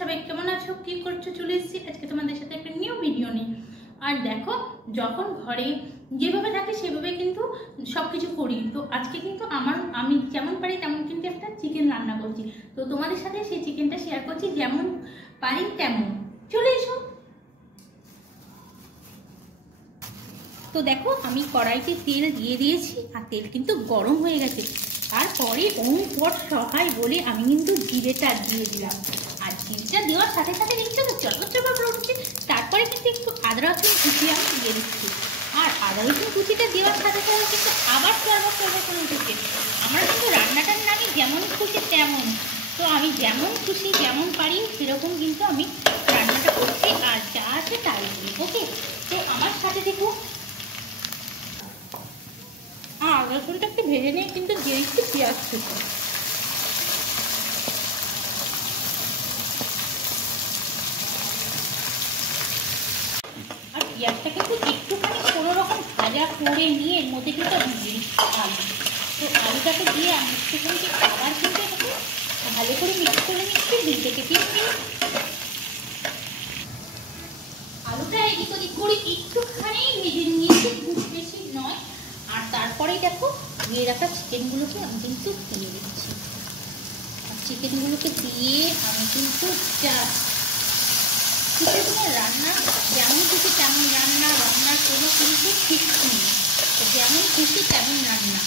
সবাই কেমন আছো, কি করছো? চলে এসেছি আজকে তোমাদের সাথে একটা নিউ ভিডিও নিয়ে। আর দেখো, যখন ঘরে যেভাবে থাকি সেভাবে কিন্তু সবকিছু করি। তো আজকে কিন্তু আমি যেমন পারি তেমন কিন্তু একটা চিকেন রান্না করছি। তো তোমাদের সাথে সেই চিকেনটা শেয়ার করছি, যেমন পারি তেমন। চলে এসো। তো দেখো, আমি কড়াইতে তেল দিয়ে দিয়েছি আর তেল কিন্তু গরম হয়ে গেছে। তারপরে পর সহায় বলে আমি কিন্তু জিরেটা দিয়ে দিলাম। আর জিরেটা দেওয়ার সাথে সাথে কিন্তু চটচট করে উঠছে। তারপরে কিন্তু একটু আদা রসুন কুচি আমি দিয়ে দিচ্ছি। আর আদা রসুন কুচিটা দেওয়ার সাথে সাথে কিন্তু আবার চড়া করে উঠেছে। আমার কিন্তু রান্নাটার নামই যেমন খুশি তেমন। তো আমি যেমন খুশি যেমন পারি সেরকম কিন্তু আমি রান্নাটা করছি, আর যা আছে তাই করি। ওকে, তো আমার সাথে দেখো। আর রসুনটা একটু ভেজে নিয়ে কিন্তু দিয়ে দিচ্ছি পেঁয়াজ কুচি। আর পেঁয়াজটা কিন্তু একটুখানি কোনো রকম ভাজা করে নিয়ে এর মধ্যে কিন্তু আমি দিয়ে দিচ্ছি আলু। তো আলুটাকে দিয়ে আমি একটুখানি আবার কিন্তু এটাকে ভালো করে মিক্স করে নিচ্ছি 2 থেকে 3 মিনিট। আলুটা এদিক ওদিক করে একটুখানি ভেজে নিয়েছি, খুব বেশি নয়। আর তারপরেই দেখো, দিয়ে রাখা চিকেনগুলোকে আমি কিন্তু দিয়ে দিচ্ছি। আর চিকেনগুলোকে দিয়ে আমি কিন্তু চিকেনের রান্না যেমন খুশি তেমন রান্নার কোনো কিন্তু ঠিক নেই। তো যেমন খুশি তেমন রান্না।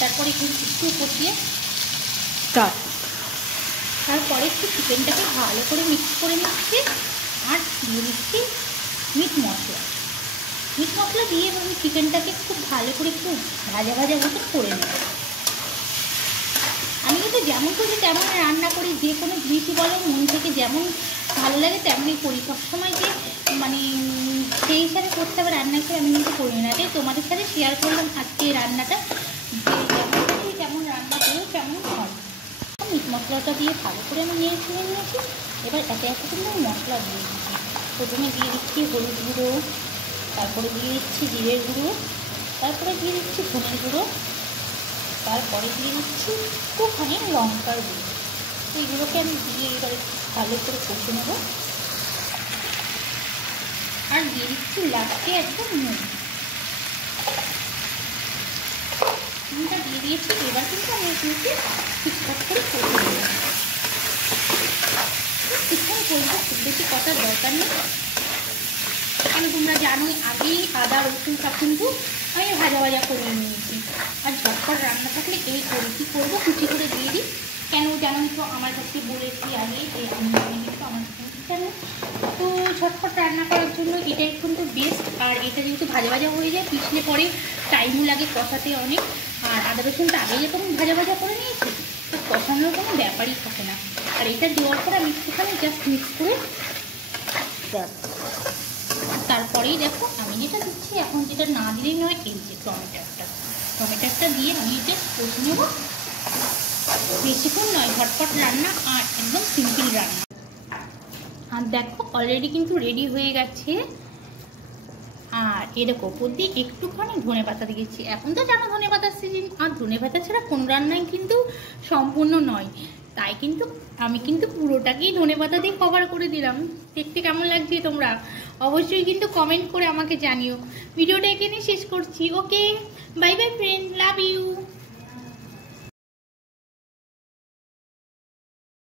তারপরে একটু কষিয়ে তারপরে একটু চিকেনটাকে ভালো করে মিক্স করে নিচ্ছি। আর দিয়ে দিচ্ছি মিট মশলা দিয়ে আমি চিকেনটাকে খুব ভালো করে একটু ভাজা মতো করে নেব। আমি কিন্তু যেমন খুশি তেমন রান্না করি, যে কোনো জিনিসই বলো মন থেকে যেমন ভালো লাগে তেমনই করি। সবসময় যে মানে সেই হিসাবে করতে হবে রান্না করে আমি কিন্তু করি না। তাই তোমাদের সাথে শেয়ার করলাম আজকে রান্নাটা, যে যেমন খুশি তেমন রান্না করেও কেমন হয়। মিট মশলাটা দিয়ে ভালো করে আমি নিয়েছি। এবার একে একে কিন্তু মশলা দিয়ে দিচ্ছি। প্রথমে দিয়ে দিচ্ছি হলুদ গুঁড়ো, তারপরে দিয়ে দিচ্ছি জিরের গুঁড়ো, তারপরে দিয়ে দিচ্ছি ধনের গুঁড়ো, তারপরে দিয়ে দিচ্ছি একটুখানি লঙ্কার গুঁড়ো। এইগুলোকে আমি দিয়ে এবার ভালো করে কষে নেব। আর দিয়ে দিচ্ছি লাস্টে একদম নুনটা দিয়ে দিয়েছি। এবার কিন্তু আমি এগুলোকে ঠিকঠাক করে কষে নেব। ঠিকঠাক করবো, খুব বেশি কষার দরকার নেই। কারণ তোমরা জানোই আগেই আদা রসুন সব কিন্তু আমি ভাজা করে নিয়েছি। আর ঝটপট রান্না থাকলে এই করি, কী করবো, কুচি করে দিয়ে দিই। কেন জানোই তো, আমার কাছে বলেছি আগে যে আমি কিন্তু আমার জানো। তো ঝটপট রান্না করার জন্য এটাই কিন্তু বেস্ট। আর এটা যেহেতু ভাজা হয়ে যায়, পিছলে পরে টাইমও লাগে কষাতে অনেক। আর আদা রসুনটা আগেই যখন ভাজা করে নিয়েছি, তো কষানোর কোনো ব্যাপারই থাকে না। আর এটা দেওয়ার পর আমি একটুখানি জাস্ট মিক্স করে তারপরেই দেখো আমি যেটা দিচ্ছি, এখন যেটা না দিলেই নয়, এই যে টমেটোটা দিয়ে আমি এটা কষে নেব। বেশিক্ষণ নয়, ঝটপট রান্না আর একদম সিম্পল রান্না। আর দেখো অলরেডি কিন্তু রেডি হয়ে গেছে। আর এরকম ওপর দিয়ে একটুখানি ধনেপাতা দিয়েছি। এখন তো জানো ধনেপাতার সিজন, আর ধনেপাতা ছাড়া কোনো রান্নাই কিন্তু সম্পূর্ণ নয়। তাই কিন্তু আমি কিন্তু পুরোটাকেই ধনেপাতা দিয়ে কভার করে দিলাম। দেখতে কেমন লাগছে তোমরা অবশ্যই কিন্তু কমেন্ট করে আমাকে জানিও। ভিডিওটা এখানে শেষ করছি। Okay, bye bye friend, love you.